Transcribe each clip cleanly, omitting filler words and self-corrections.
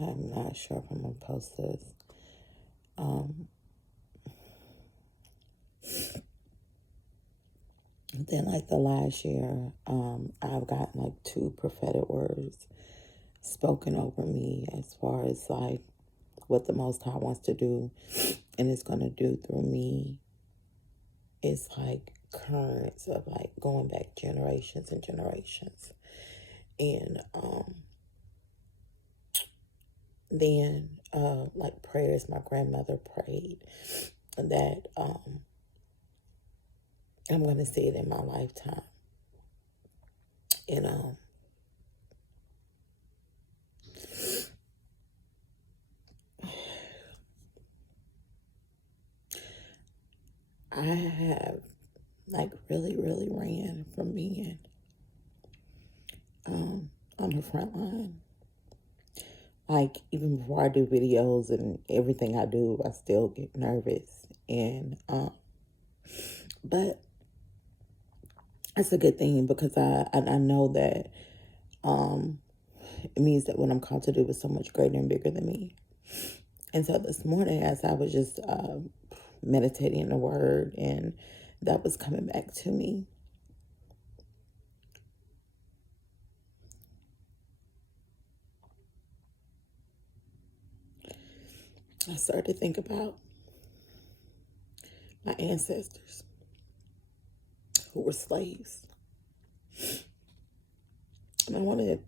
I'm not sure if I'm gonna post this. Then like the last year, I've gotten like 2 prophetic words spoken over me as far as like what the Most High wants to do and is gonna do through me. It's like currents of like going back generations and generations. And then like prayers my grandmother prayed that I'm gonna see it in my lifetime. And I have like really, really ran from being on the front line. Like even before I do videos and everything I do, I still get nervous. And but it's a good thing because I know that it means that what I'm called to do is so much greater and bigger than me. And so this morning, as I was just meditating in the Word, and that was coming back to me, I started to think about my ancestors who were slaves. And I wanted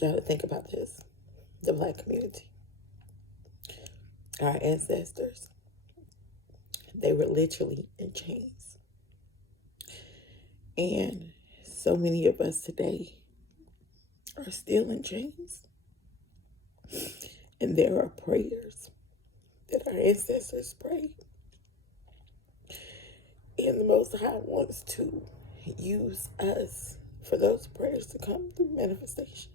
y'all to think about this, the Black community. Our ancestors, they were literally in chains. And so many of us today are still in chains. And there are prayers that our ancestors prayed. And the Most High wants to use us for those prayers to come through manifestation.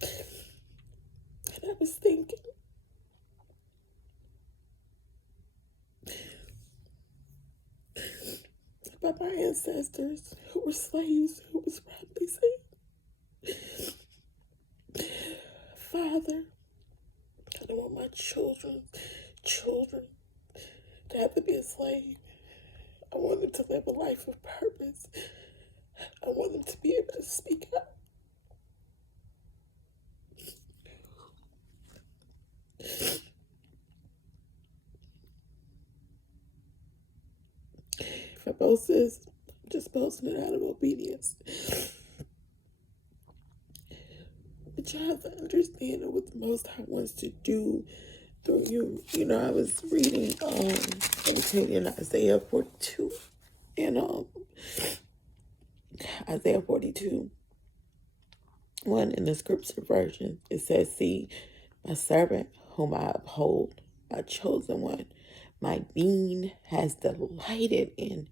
And I was thinking about my ancestors who were slaves, who was probably saying, Father, I don't want my children to have to be a slave. I want them to live a life of purpose. I want them to be able to speak up. If I post this, I'm just posting it out of obedience. But you have to understand what the Most High wants to do through you. You know, I was reading in Isaiah 42. And Isaiah 42, one in the scripture version, it says, see, my servant whom I uphold, my chosen one, my being has delighted in.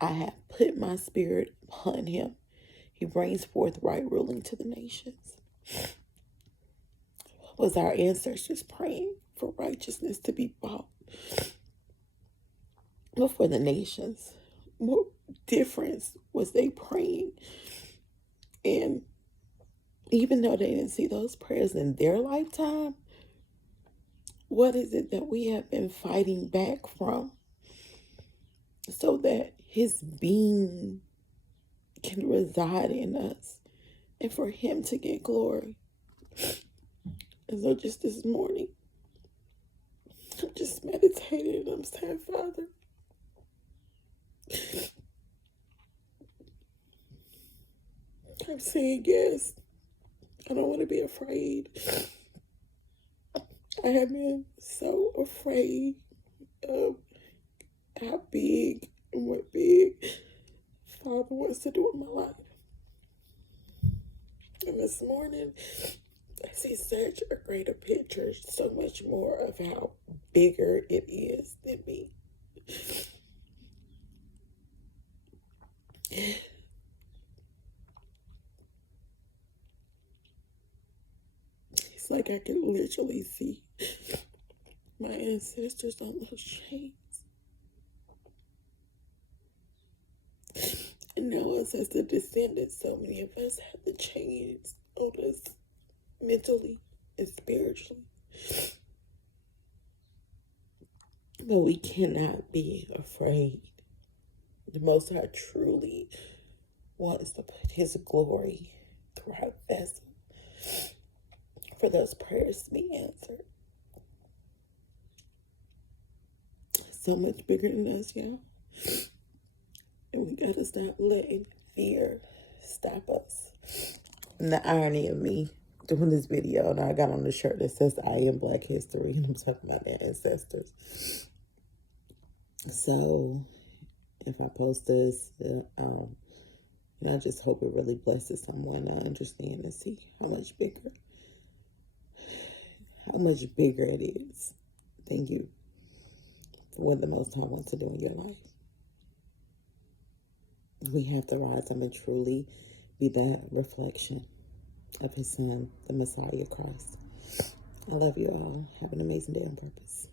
I have put my spirit upon him. He brings forth right ruling to the nations. Was our ancestors praying for righteousness to be brought before the nations? What difference was they praying? And even though they didn't see those prayers in their lifetime, what is it that we have been fighting back from so that his being can reside in us and for him to get glory? And so just this morning, I'm just meditating and I'm saying, Father, I'm saying yes. I don't want to be afraid. I have been so afraid of how big and what big Father wants to do in my life. And this morning, I see such a greater picture, so much more of how bigger it is than me. It's like I can literally see my ancestors on those chains. And now us as the descendants, so many of us have the chains on us mentally, and spiritually. But we cannot be afraid. The Most High truly wants to put His glory through our vessel for those prayers to be answered. So much bigger than us, y'all. And we gotta stop letting fear stop us. And the irony of me doing this video, and I got on the shirt that says I am Black History, and I'm talking about their ancestors. So if I post this, and I just hope it really blesses someone to understand and see how much bigger it is. Thank you for what the Most High wants to do in your life. We have to rise up and truly be that reflection of His Son, the Messiah Christ. I love you all. Have an amazing day on purpose.